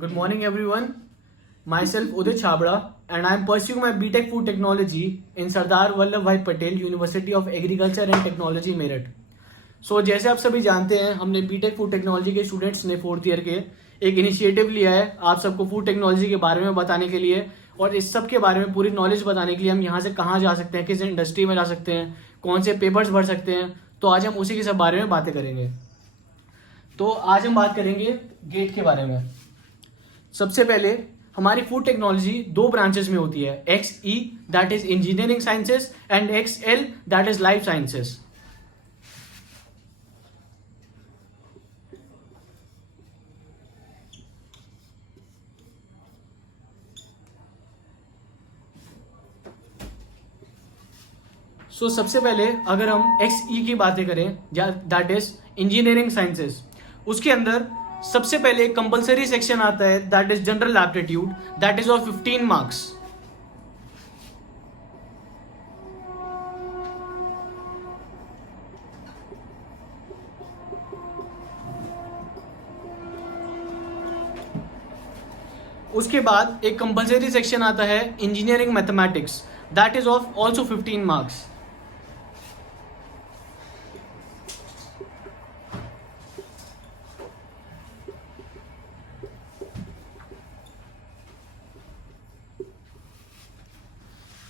Good morning, everyone. Myself Udit Chabra, and I am pursuing my BTech Food Technology in Sardar Vallabhbhai Patel University of Agriculture and Technology, Meerut. So जैसे आप सभी जानते हैं, हमने BTech food technology के students ने 4th year के एक इनिशिएटिव लिया है आप सबको फूड टेक्नोलॉजी के बारे में बताने के लिए, और इस सब के बारे में पूरी नॉलेज बताने के लिए हम यहाँ से कहाँ जा सकते हैं, किस इंडस्ट्री में जा सकते हैं, कौन से पेपर्स भर सकते हैं. तो आज हम उसी के सब बारे में बातें करेंगे. तो आज हम बात करेंगे गेट के बारे में. सबसे पहले हमारी फूड टेक्नोलॉजी दो ब्रांचेस में होती है, XE that is engineering sciences and XL that is life sciences. So सबसे पहले अगर हम XE की बातें करें दैट इज इंजीनियरिंग साइंसेस, उसके अंदर सबसे पहले कंपलसरी सेक्शन आता है that is general aptitude that is of 15 marks. उसके बाद एक कंपलसरी सेक्शन आता है engineering mathematics that is of also 15 marks.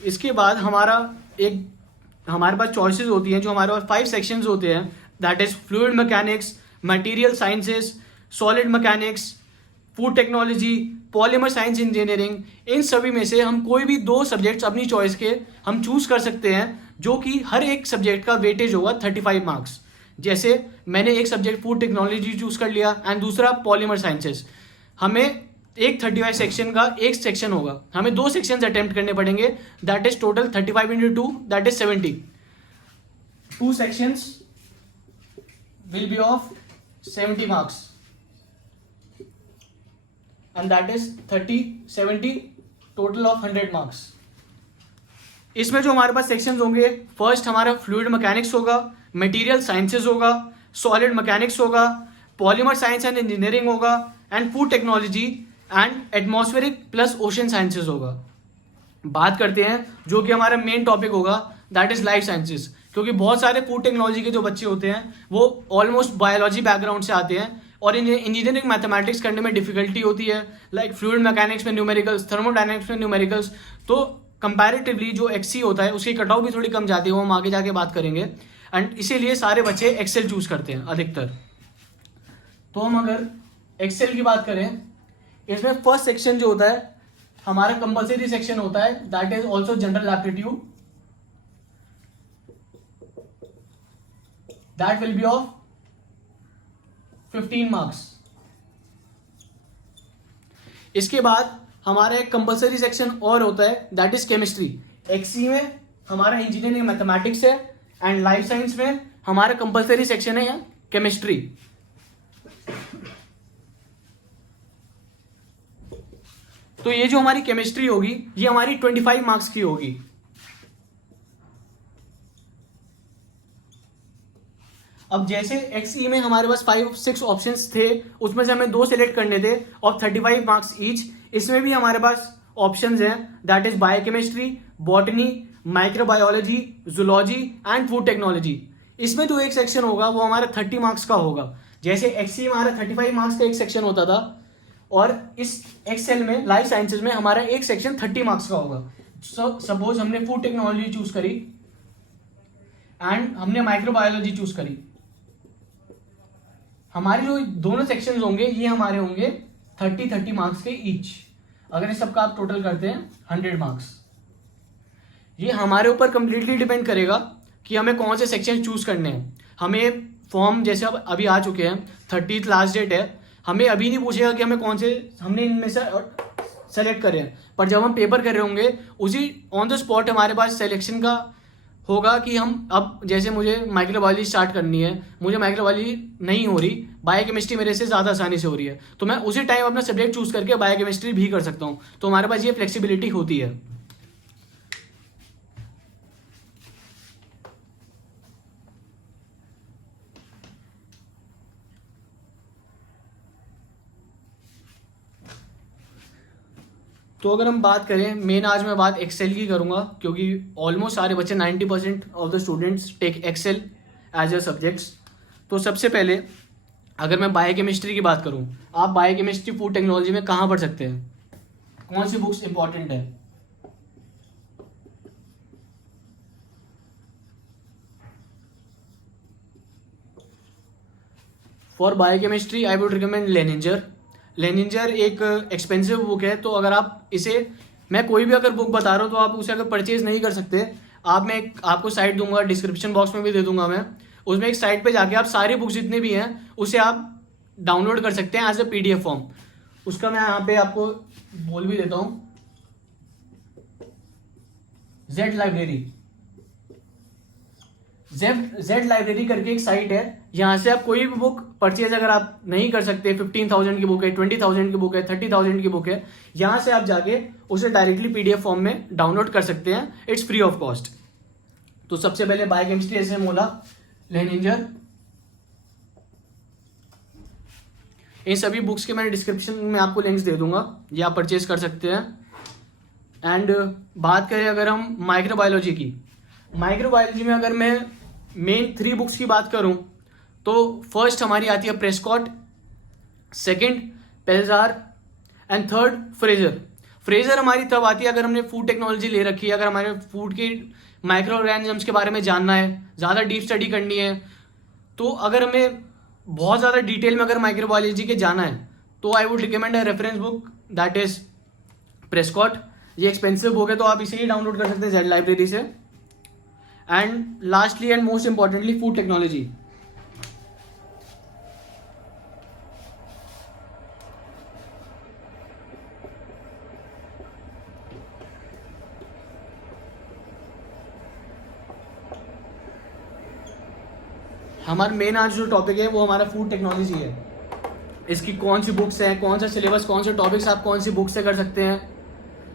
इसके बाद हमारे पास चॉइसेस होती हैं, जो हमारे पास 5 सेक्शंस होते हैं that is fluid mechanics, material sciences, solid mechanics, food technology, polymer science engineering. इन सभी में से हम कोई भी 2 सब्जेक्ट्स अपनी चॉइस के हम चूज कर सकते हैं, जो कि हर एक सब्जेक्ट का वेटेज होगा 35 मार्क्स. जैसे मैंने एक सब्जेक्ट फूड टेक्नोलॉजी चूज कर लिया एंड दूसरा पॉलीमर साइंसेस. हमें एक 35 सेक्शन का एक सेक्शन होगा, हमें 2 सेक्शंस अटेम्प्ट करने पड़ेंगे that is total 35 into 2 that is 70. 2 sections will be of 70 marks and that is 30-70 total of 100 marks. इसमें जो हमारे पास सेक्शंस होंगे, फर्स्ट हमारा फ्लूइड मैकेनिक्स होगा, मटेरियल साइंसेस होगा, सॉलिड मैकेनिक्स होगा, पॉलीमर साइंस एंड इंजीनियरिंग होगा and food technology and atmospheric plus ocean sciences होगा. बात करते हैं जो कि हमारा मेन टॉपिक होगा दैट इज लाइफ साइंसेस, क्योंकि बहुत सारे फूड टेक्नोलॉजी के जो बच्चे होते हैं वो ऑलमोस्ट बायोलॉजी बैकग्राउंड से आते हैं और इंजीनियरिंग मैथमेटिक्स करने में डिफिकल्टी होती है, लाइक फ्लूइड मैकेनिक्स में न्यूमेरिकल्स, थर्मोडायनेमिक्स में न्यूमेरिकल्स. तो कंपैरेटिवली जो XC होता है उसकी कट ऑफ भी थोड़ी कम जाती है, वो हम आगे जाके बात करेंगे. एंड इसीलिए सारे बच्चे एक्सेल चूज करते हैं अधिकतर. तो हम अगर एक्सेल की बात करें, इसमें फर्स्ट सेक्शन जो होता है हमारा कंपलसरी सेक्शन होता है that is also general aptitude that will be of 15 marks. इसके बाद हमारा एक कंपलसरी सेक्शन और होता है दैट इज केमिस्ट्री. XC में हमारा इंजीनियरिंग मैथमेटिक्स है एंड लाइफ साइंस में हमारा कंपलसरी सेक्शन है केमिस्ट्री. तो ये जो हमारी केमिस्ट्री होगी ये हमारी 25 मार्क्स की होगी. अब जैसे XE में हमारे पास 5-6 ऑप्शंस थे, उसमें से हमें 2 सिलेक्ट करने थे और 35 मार्क्स ईच. इसमें भी हमारे पास ऑप्शंस हैं that is biochemistry, botany, microbiology, zoology and food technology. इसमें जो एक सेक्शन होगा वो हमारा 30 मार्क्स का होगा. जैसे XE में हमारा 35 मार्क्स का एक सेक्शन होता था और इस XL में लाइफ साइंसेज में हमारा एक सेक्शन 30 मार्क्स का होगा. सपोज हमने फूड टेक्नोलॉजी चूज करी एंड हमने माइक्रोबायोलॉजी चूज करी. हमारे जो दोनों सेक्शंस होंगे ये हमारे होंगे 30 मार्क्स के ईच. अगर इस सबका आप टोटल करते हैं 100 मार्क्स. ये हमारे ऊपर कंप्लीटली डिपेंड करेगा कि हमें कौन से सेक्शन चूज करने हैं. हमें फॉर्म जैसे अब अभी आ चुके हैं, 30th लास्ट डेट है, हमें अभी नहीं पूछेगा कि हमें कौन से हमने इनमें से सेलेक्ट करे हैं, पर जब हम पेपर कर रहे होंगे उसी ऑन द स्पॉट हमारे पास सिलेक्शन का होगा कि हम अब जैसे मुझे माइक्रोबायोलॉजी स्टार्ट करनी है, मुझे माइक्रोबायोलॉजी नहीं हो रही, बायोकेमिस्ट्री मेरे से ज़्यादा आसानी से हो रही है, तो मैं उसी टाइम अपना सब्जेक्ट चूज करके बायोकेमिस्ट्री भी कर सकता हूँ. तो हमारे पास ये फ्लेक्सिबिलिटी होती है. तो अगर हम बात करें, मेन आज मैं बात एक्सेल की करूँगा, क्योंकि ऑलमोस्ट सारे बच्चे 90% of the students take Excel as a subjects. तो सबसे पहले अगर मैं बायोकेमिस्ट्री की बात करूँ, आप बायोकेमिस्ट्री फूड टेक्नोलॉजी में कहाँ पढ़ सकते हैं, कौन सी बुक्स इंपॉर्टेंट है? For biochemistry I would recommend Lehninger. Lehninger एक एक्सपेंसिव बुक है, तो अगर आप इसे, मैं कोई भी अगर बुक बता रहा हूँ तो आप उसे अगर परचेज नहीं कर सकते, मैं आपको साइट दूंगा, डिस्क्रिप्शन बॉक्स में भी दे दूंगा मैं, उसमें एक साइट पे जाके आप सारी बुक्स जितने भी हैं उसे आप डाउनलोड कर सकते हैं एज अ PDF फॉर्म। उसका मैं यहाँ पे आपको बोल भी देता हूँ, जेड लाइब्रेरी, जेड लाइब्रेरी करके एक साइट है। यहाँ से आप कोई भी बुक परचेज अगर आप नहीं कर सकते, 15,000 की बुक है, 20,000 की बुक है, 30,000 की बुक है, यहाँ से आप जाके उसे डायरेक्टली PDF फॉर्म में डाउनलोड कर सकते हैं, इट्स फ्री ऑफ कॉस्ट। तो सबसे पहले बायोकेमिस्ट्री ऐसे मोला, लेनिंजर, इन सभी बुक्स के मैंने डिस्क्रिप्शन में आपको लिंक्स दे दूंगा, ये आप परचेज कर सकते हैं। एंड बात करें अगर हम माइक्रोबायोलॉजी की, माइक्रोबायोलॉजी में अगर मैं मेन 3 बुक्स की बात करूं तो फर्स्ट हमारी आती है Prescott, second Pelczar and third Frazier. Frazier हमारी तब आती है अगर हमने फूड टेक्नोलॉजी ले रखी है, अगर हमारे फूड के माइक्रो ऑर्गेनिजम्स के बारे में जानना है, ज़्यादा डीप स्टडी करनी है, तो अगर हमें बहुत ज़्यादा डिटेल में अगर माइक्रोबायोलॉजी के जाना है तो आई would recommend a reference book that is Prescott. ये एक्सपेंसिव बुक है तो आप इसे ही डाउनलोड कर सकते हैं जेड लाइब्रेरी से। And lastly and most importantly food technology. हमारा मेन आज जो टॉपिक है वो हमारा फूड टेक्नोलॉजी है। इसकी कौन सी बुक्स हैं, कौन सा सिलेबस, कौन से टॉपिक्स आप कौन सी बुक से कर सकते हैं,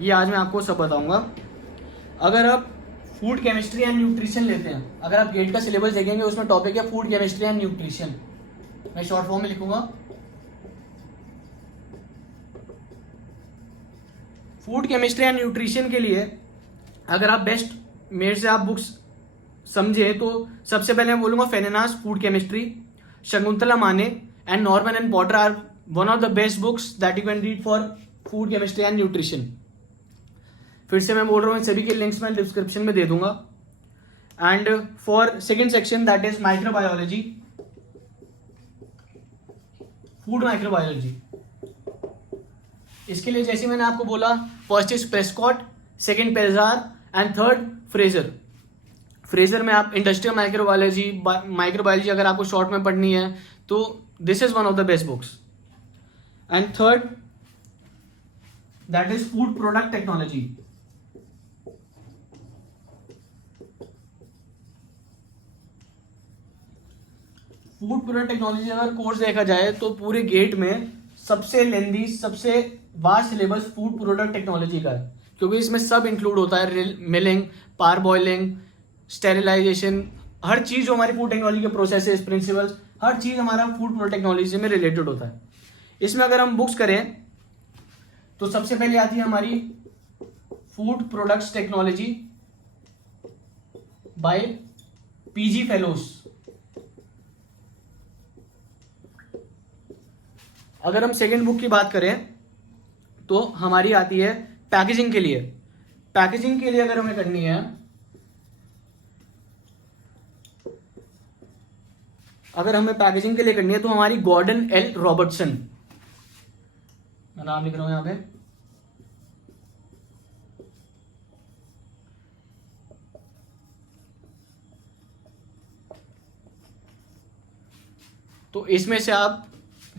ये आज मैं आपको सब बताऊंगा। अगर आप फूड केमिस्ट्री एंड न्यूट्रिशन लेते हैं, अगर आप गेट का सिलेबस देखेंगे उसमें टॉपिक है फूड केमिस्ट्री एंड न्यूट्रिशन, मैं शॉर्ट फॉर्म में लिखूंगा। फूड केमिस्ट्री एंड न्यूट्रिशन के लिए अगर आप बेस्ट मेरे से आप बुक्स समझे तो सबसे पहले मैं बोलूंगा फेनेनास food chemistry, Shakuntala Manay and Norman and Potter are one of the best books that you can read for food chemistry and nutrition. फिर से मैं बोल रहा हूँ, इन सभी के लिंक्स मैं डिस्क्रिप्शन में दे दूंगा। And for second section that is microbiology, food microbiology, इसके लिए जैसे मैंने आपको बोला, first is Prescott, second Pelczar and third Frazier. Frazier में आप इंडस्ट्रियल माइक्रोबायोलॉजी अगर आपको शॉर्ट में पढ़नी है तो this is one of the best books. And third that is food product technology. Food product technology अगर कोर्स देखा जाए तो पूरे गेट में सबसे लेंदी, सबसे vast syllabus food product technology का है, क्योंकि इसमें सब इंक्लूड होता है, मिलिंग, पार बॉइलिंग, स्टेरिलाइजेशन, हर चीज़ जो हमारी फूड टेक्नोलॉजी के प्रोसेसेस, प्रिंसिपल्स, हर चीज़ हमारा फूड प्रोडक्ट टेक्नोलॉजी में रिलेटेड होता है। इसमें अगर हम बुक्स करें तो सबसे पहले आती है हमारी food products technology by PG fellows. अगर हम सेकेंड बुक की बात करें तो हमारी आती है पैकेजिंग के लिए। पैकेजिंग के लिए अगर हमें करनी है, अगर हमें पैकेजिंग के लिए करनी है तो हमारी गॉर्डन L रॉबर्टसन, मैं नाम लिख रहा हूं यहां पे, तो इसमें से आप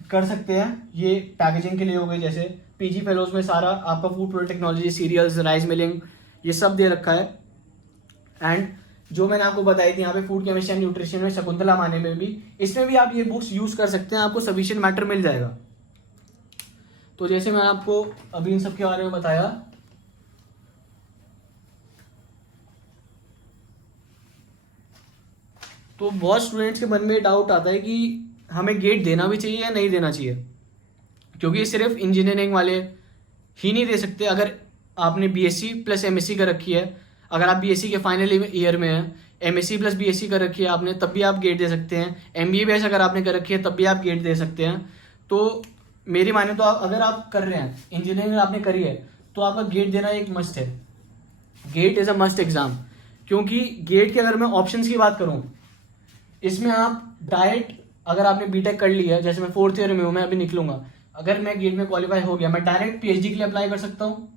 कर सकते हैं। ये पैकेजिंग के लिए हो गई, जैसे PG फेलोज में सारा आपका food product technology, cereals, rice milling, ये सब दे रखा है। एंड जो मैंने आपको बताई थी यहाँ पे फूड केमिस्ट्री एंड न्यूट्रिशन में, शकुंतला माने में भी, इसमें भी आप ये बुक्स यूज कर सकते हैं, आपको सफिशिएंट मैटर मिल जाएगा। तो जैसे मैं आपको अभी इन सब के बारे में बताया, तो बहुत स्टूडेंट्स के मन में डाउट आता है कि हमें गेट देना भी चाहिए या नहीं देना चाहिए, क्योंकि सिर्फ इंजीनियरिंग वाले ही नहीं दे सकते अगर आपने बीएससी प्लस एमएससी कर रखी है। अगर आप बीएससी के फाइनल ईयर में हैं, एमएससी प्लस बीएससी कर रखी है आपने, तब भी आप गेट दे सकते हैं। एमबीए भी अगर आपने कर रखी है तब भी आप गेट दे सकते हैं। तो मेरी माने तो अगर आप कर रहे हैं, इंजीनियरिंग आपने करी है, तो आपका गेट देना एक मस्ट है। GATE is a must exam, क्योंकि गेट के अगर मैं ऑप्शंस की बात करूं, इसमें आप डायरेक्ट, अगर आपने बीटेक कर लिया है, जैसे मैं 4th ईयर में हूँ, मैं अभी निकलूंगा, अगर मैं गेट में क्वालिफाई हो गया, मैं डायरेक्ट पीएचडी के लिए अप्लाई कर सकता हूँ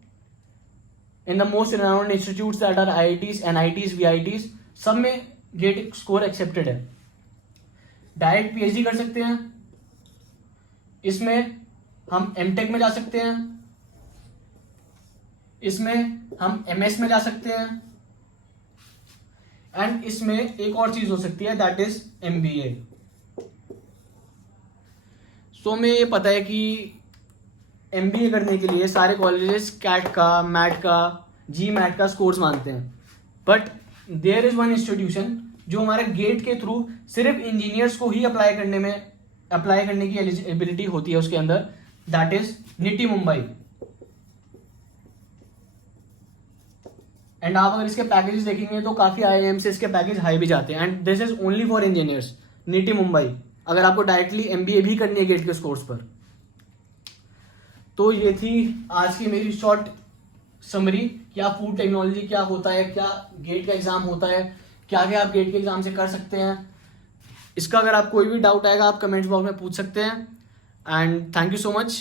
in the most renowned institutes that are IITs, NITs, VITs, सब में गेट स्कोर एक्सेप्टेड है। डायरेक्ट पीएचडी कर सकते हैं, इसमें हम एमटेक में जा सकते हैं, इसमें हम एमएस में जा सकते हैं, एंड इसमें एक और चीज हो सकती है, दैट इज एमबीए। सो हमें ये पता है कि एमबीए करने के लिए सारे कॉलेजेस कैट का, मैट का, जी मैट का स्कोर्स मांगते हैं, but there is one institution जो हमारे गेट के थ्रू सिर्फ इंजीनियर्स को ही अप्लाई करने की एलिजिबिलिटी होती है उसके अंदर, that is nitty Mumbai. And आप अगर इसके पैकेजेस देखेंगे तो काफी आईआईएम से इसके पैकेज हाई भी जाते हैं, and this is only for engineers, nitty Mumbai, अगर आपको डायरेक्टली एमबीए भी करनी है गेट के स्कोर्स पर। तो ये थी आज की मेरी शॉर्ट समरी, क्या फूड टेक्नोलॉजी क्या होता है, क्या गेट का एग्जाम होता है, क्या क्या आप गेट के एग्जाम से कर सकते हैं। इसका अगर आप कोई भी डाउट आएगा आप कमेंट्स बॉक्स में पूछ सकते हैं। And thank you so much.